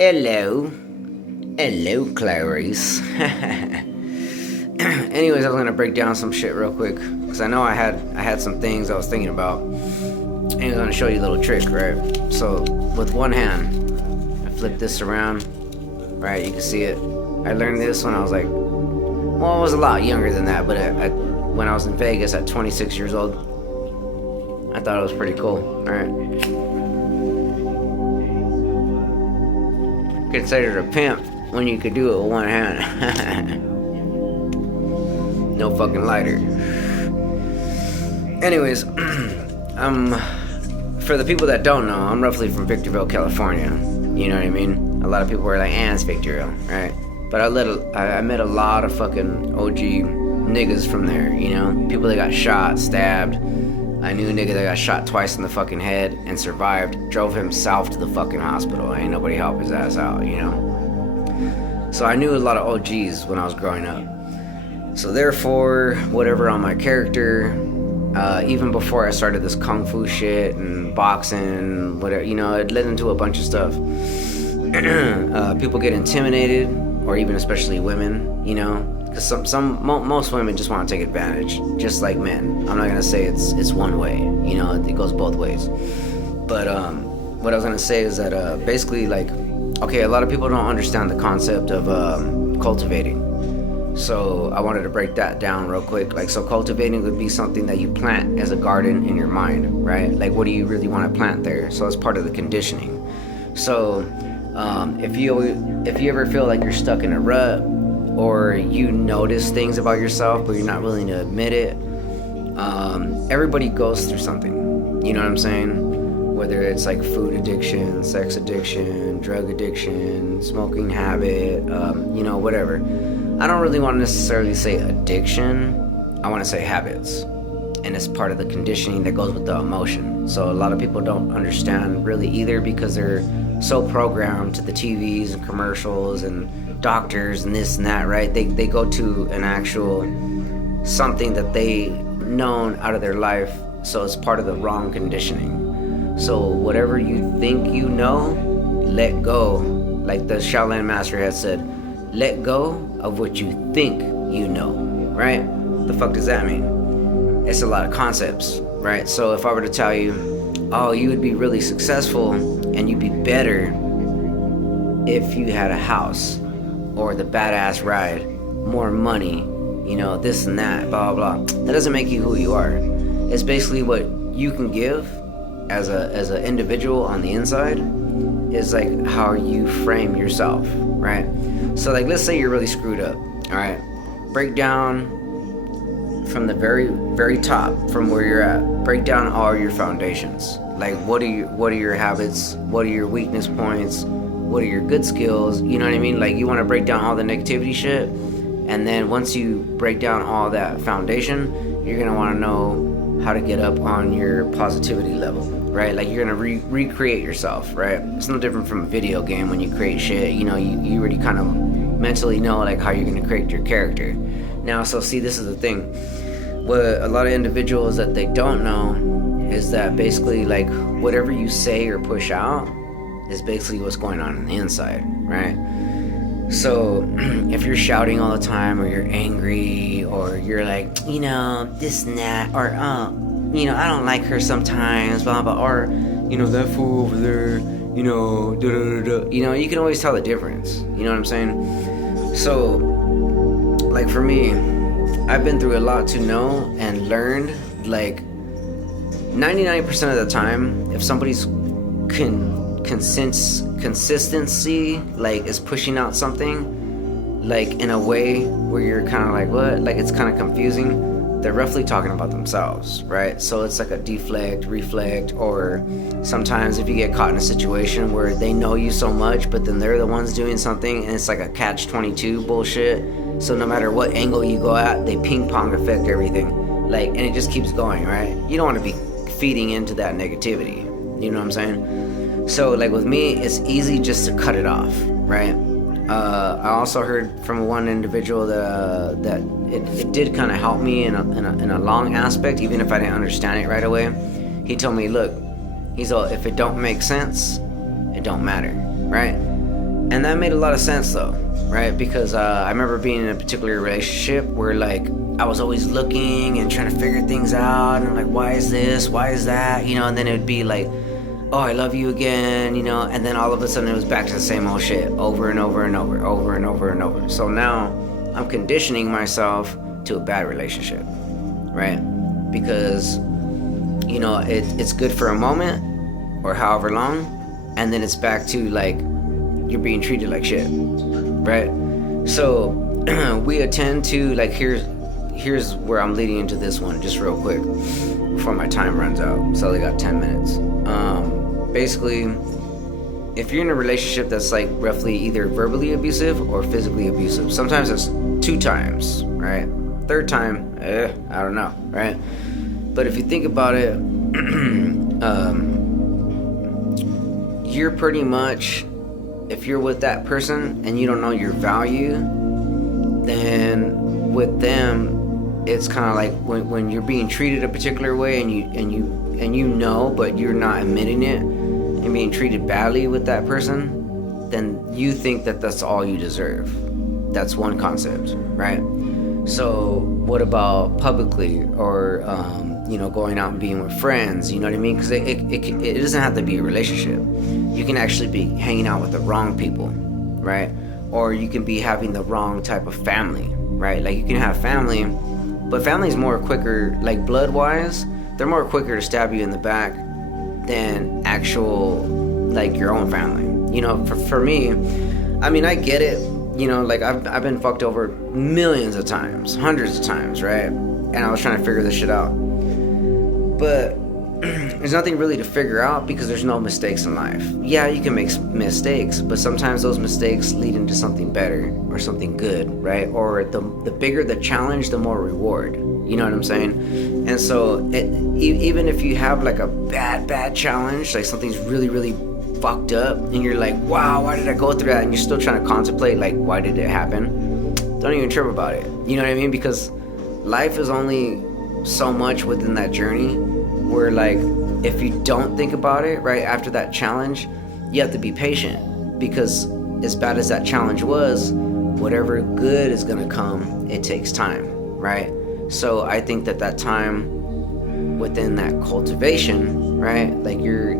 Hello. Hello, Clarice. Anyways, I was gonna break down some shit real quick because I know I had some things I was thinking about, and I was gonna show you a little trick, right? So with one hand, I flip this around, right? You can see it. I learned this when I was like, well, I was a lot younger than that, but when I was in Vegas at 26 years old, I thought it was pretty cool. All right. Considered a pimp when you could do it with one hand. No fucking lighter. Anyways, for the people that don't know, I'm roughly from Victorville, California. You know what I mean? A lot of people were like, it's Victorville, right? But I met a lot of fucking OG niggas from there, you know? People that got shot, stabbed. I knew a nigga that got shot twice in the fucking head and survived, drove him south to the fucking hospital. Ain't nobody help his ass out, you know? So I knew a lot of OGs when I was growing up. So therefore, whatever on my character, even before I started this kung fu shit and boxing, whatever, you know, it led into a bunch of stuff. People get intimidated, or even especially women, you know? Because most women just want to take advantage, just like men. I'm not gonna say it's one way, you know, it goes both ways. But what I was gonna say is that basically, like, okay, a lot of people don't understand the concept of cultivating. So I wanted to break that down real quick. Like, so cultivating would be something that you plant as a garden in your mind, right? Like, what do you really want to plant there? So that's part of the conditioning. So if you ever feel like you're stuck in a rut, or you notice things about yourself but you're not willing to admit it, everybody goes through something, you know what I'm saying? Whether it's like food addiction, sex addiction, drug addiction, smoking habit, you know, whatever. I don't really want to necessarily say addiction, I want to say habits, and it's part of the conditioning that goes with the emotion. So a lot of people don't understand really either, because they're so programmed to the TVs and commercials and doctors and this and that, right? They go to an actual something that they known out of their life, so it's part of the wrong conditioning. So whatever you think you know, let go. Like the Shaolin master had said, let go of what you think you know, right? The fuck does that mean? It's a lot of concepts, right? So if I were to tell you, oh, you would be really successful and you'd be better if you had a house, or the badass ride, more money, you know, this and that, blah, blah, blah. That doesn't make you who you are. It's basically what you can give as an individual on the inside is like how you frame yourself, right? So like, let's say you're really screwed up, all right? Break down from the very, very top, from where you're at. Break down all your foundations. Like, what are your habits? What are your weakness points? What are your good skills? You know what I mean? Like, you want to break down all the negativity shit, and then once you break down all that foundation, you're gonna want to know how to get up on your positivity level, right? Like, you're gonna recreate yourself, right? It's no different from a video game. When you create shit, you know, you already kind of mentally know like how you're gonna create your character. Now, so see, this is the thing. What a lot of individuals that they don't know is that basically, like, whatever you say or push out is basically what's going on the inside, right? So if you're shouting all the time, or you're angry, or you're like, you know, this and that, or you know, I don't like her sometimes, blah blah, or you know, that fool over there, you know, da da da da. You know, you can always tell the difference. You know what I'm saying? So, like, for me, I've been through a lot to know and learned. Like 99% of the time, if somebody's consistency, like, is pushing out something, like, in a way where you're kind of like, what? Like, it's kind of confusing, they're roughly talking about themselves, right? So it's like a deflect, reflect, or sometimes if you get caught in a situation where they know you so much, but then they're the ones doing something, and it's like a catch-22 bullshit. So no matter what angle you go at, they ping-pong affect everything. Like, and it just keeps going, right? You don't want to be feeding into that negativity. You know what I'm saying? So, like, with me, it's easy just to cut it off, right? I also heard from one individual that it did kind of help me in a long aspect, even if I didn't understand it right away. He told me, look, he's all, if it don't make sense, it don't matter, right? And that made a lot of sense though, right? Because I remember being in a particular relationship where like I was always looking and trying to figure things out, and I'm like, why is this? Why is that? You know, and then it would be like, oh, I love you again, you know, and then all of a sudden it was back to the same old shit over and over and over, over and over and over. So now I'm conditioning myself to a bad relationship, right? Because, you know, it's good for a moment or however long, and then it's back to like you're being treated like shit, right? So we attend to like here's where I'm leading into this one just real quick before my time runs out. So I only got 10 minutes. Basically, if you're in a relationship that's like roughly either verbally abusive or physically abusive, sometimes it's 2 times, right? Third time, I don't know, right? But if you think about it, you're pretty much, if you're with that person and you don't know your value, then with them, it's kind of like when you're being treated a particular way and you know, but you're not admitting it, and being treated badly with that person, then you think that that's all you deserve. That's one concept, right? So what about publicly, or you know, going out and being with friends? You know what I mean? Because it doesn't have to be a relationship. You can actually be hanging out with the wrong people, right? Or you can be having the wrong type of family, right? Like you can have family, but family's more quicker, like blood wise, they're more quicker to stab you in the back than actual, like your own family. You know, for me, I mean, I get it. You know, like I've been fucked over millions of times, hundreds of times, right? And I was trying to figure this shit out. But there's nothing really to figure out because there's no mistakes in life. Yeah, you can make mistakes, but sometimes those mistakes lead into something better or something good, right? Or the bigger the challenge, the more reward. You know what I'm saying? And so even if you have like a bad challenge, like something's really fucked up, and you're like, wow, why did I go through that? And you're still trying to contemplate, like, why did it happen? Don't even trip about it. You know what I mean? Because life is only so much within that journey where, like, if you don't think about it right after that challenge, you have to be patient, because as bad as that challenge was, whatever good is gonna come, it takes time, right? So I think that time within that cultivation, right? Like you're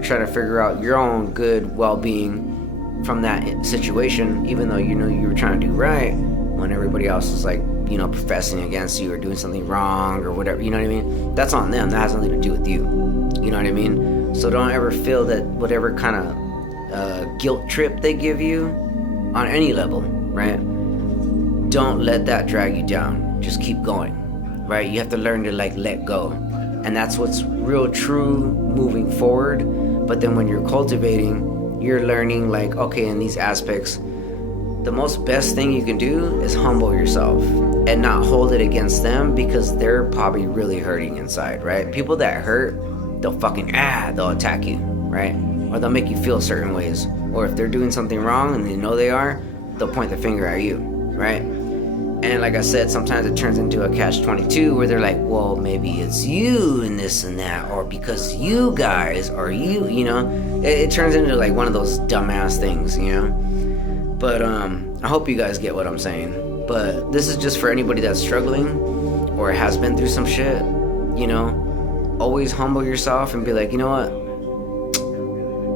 trying to figure out your own good well-being from that situation, even though you know you were trying to do right, when everybody else is like, you know, professing against you or doing something wrong or whatever, you know what I mean? That's on them. That has nothing to do with you. You know what I mean? So don't ever feel that whatever kind of guilt trip they give you on any level, right? Don't let that drag you down. Just keep going, right? You have to learn to like let go. And that's what's real true moving forward. But then when you're cultivating, you're learning like, okay, in these aspects, the most best thing you can do is humble yourself and not hold it against them, because they're probably really hurting inside, right? People that hurt, they'll they'll attack you, right? Or they'll make you feel certain ways. Or if they're doing something wrong and they know they are, they'll point the finger at you, right? And like I said, sometimes it turns into a catch-22 where they're like, well, maybe it's you and this and that, or because you guys, or you know, it turns into like one of those dumbass things, you know? But I hope you guys get what I'm saying. But this is just for anybody that's struggling or has been through some shit, you know? Always humble yourself and be like, you know what?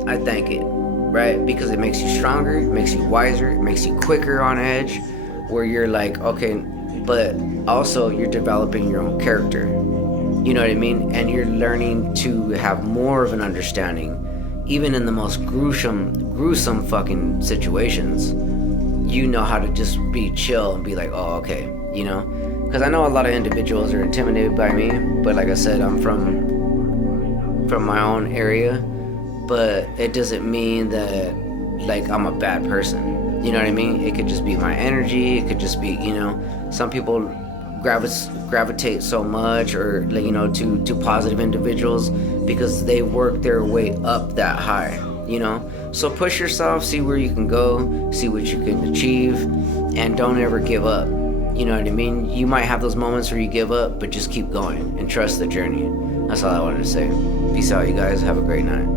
I thank it, right? Because it makes you stronger, it makes you wiser, it makes you quicker on edge, where you're like, okay, but also you're developing your own character. You know what I mean? And you're learning to have more of an understanding. Even in the most gruesome fucking situations, you know how to just be chill and be like, oh, okay, you know? Because I know a lot of individuals are intimidated by me, but like I said, I'm from my own area, but it doesn't mean that like I'm a bad person. You know what I mean? It could just be my energy. It could just be, you know, some people gravitate so much, or like, you know, to positive individuals because they work their way up that high, you know? So push yourself, see where you can go, see what you can achieve, and don't ever give up. You know what I mean? You might have those moments where you give up, but just keep going and trust the journey. That's all I wanted to say. Peace out, you guys. Have a great night.